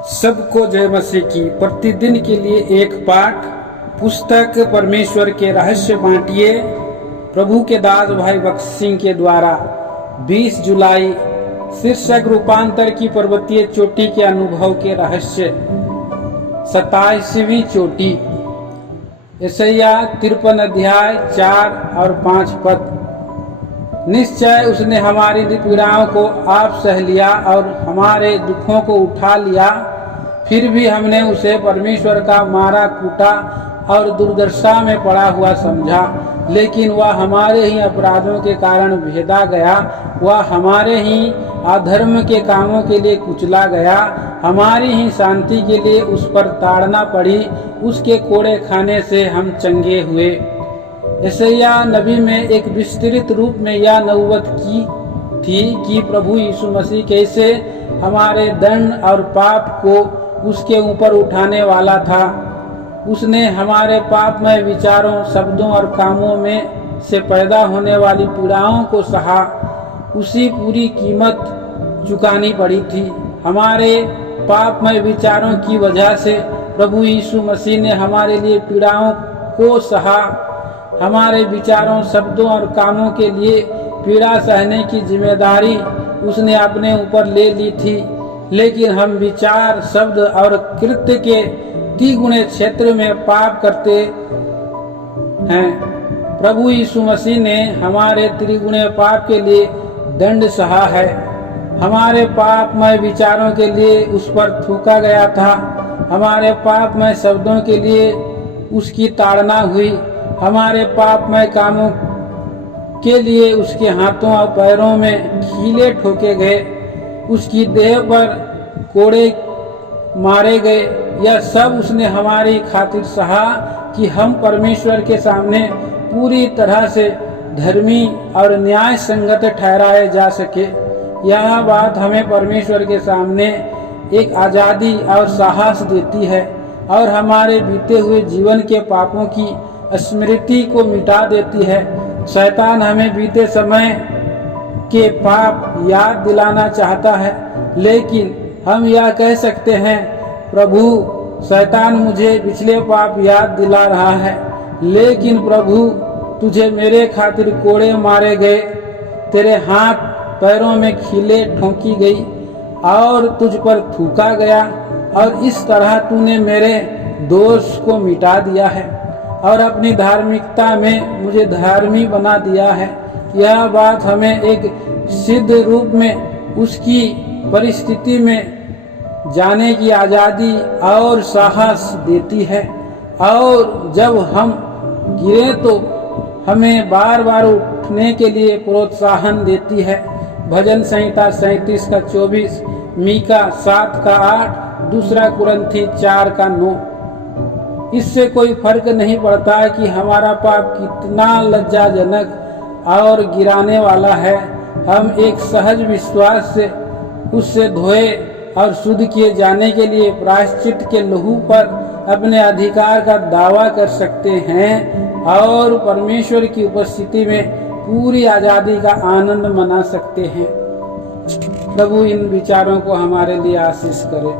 सबको जय मसीह की। प्रतिदिन के लिए एक पाठ, पुस्तक परमेश्वर के रहस्य बांटिए, प्रभु के दास भाई बख्श सिंह के द्वारा 20 जुलाई। शीर्षक रूपांतर की पर्वतीय चोटी के अनुभव के रहस्य। 27वीं चोटी। यशायाह 53 अध्याय 4 और 5 पद। निश्चय उसने हमारी पीड़ाओं को आप सह लिया और हमारे दुखों को उठा लिया। फिर भी हमने उसे परमेश्वर का मारा कूटा और दुर्दशा में पड़ा हुआ समझा। लेकिन वह हमारे ही अपराधों के कारण भेदा गया, वह हमारे ही अधर्म के कामों के लिए कुचला गया। हमारी ही शांति के लिए उस पर ताड़ना पड़ी, उसके कोड़े खाने से हम चंगे हुए। यशायाह नबी में एक विस्तृत रूप में यह नबूवत की थी कि प्रभु यीशु मसीह कैसे हमारे दंड और पाप को उसके ऊपर उठाने वाला था। उसने हमारे पापमय विचारों, शब्दों और कामों में से पैदा होने वाली पीड़ाओं को सहा। उसी पूरी कीमत चुकानी पड़ी थी। हमारे पापमय विचारों की वजह से प्रभु यीशु मसीह ने हमारे लिए पीड़ाओं को सहा। हमारे विचारों, शब्दों और कामों के लिए पीड़ा सहने की जिम्मेदारी उसने अपने ऊपर ले ली थी। लेकिन हम विचार, शब्द और कृत्य के तिगुने क्षेत्र में पाप करते हैं। प्रभु यीशु मसीह ने हमारे त्रिगुणे पाप के लिए दंड सहा है। हमारे पापमय विचारों के लिए उस पर थूका गया था। हमारे पापमय शब्दों के लिए उसकी ताड़ना हुई। हमारे पापमय कामों के लिए उसके हाथों और पैरों में कीले ठोके गए, उसकी देह पर कोड़े मारे गए। यह सब उसने हमारी खातिर सहा कि हम परमेश्वर के सामने पूरी तरह से धर्मी और न्याय संगत ठहराए जा सके। यह बात हमें परमेश्वर के सामने एक आज़ादी और साहस देती है और हमारे बीते हुए जीवन के पापों की स्मृति को मिटा देती है। शैतान हमें बीते समय के पाप याद दिलाना चाहता है, लेकिन हम यह कह सकते हैं, प्रभु, शैतान मुझे पिछले पाप याद दिला रहा है, लेकिन प्रभु, तुझे मेरे खातिर कोड़े मारे गए, तेरे हाथ पैरों में खीले ठोंकी गई और तुझ पर थूका गया, और इस तरह तूने मेरे दोष को मिटा दिया है और अपनी धार्मिकता में मुझे धर्मी बना दिया है। यह बात हमें एक सिद्ध रूप में उसकी परिस्थिति में जाने की आज़ादी और साहस देती है, और जब हम गिरे तो हमें बार बार उठने के लिए प्रोत्साहन देती है। भजन संहिता 37 का 24, मीका 7 का 8, 2 कुरिन्थी 4 का 9। इससे कोई फर्क नहीं पड़ता कि हमारा पाप कितना लज्जाजनक और गिराने वाला है। हम एक सहज विश्वास से उससे धोए और शुद्ध किए जाने के लिए प्रायश्चित के लहू पर अपने अधिकार का दावा कर सकते हैं और परमेश्वर की उपस्थिति में पूरी आज़ादी का आनंद मना सकते हैं। प्रभु इन विचारों को हमारे लिए आशीष करे।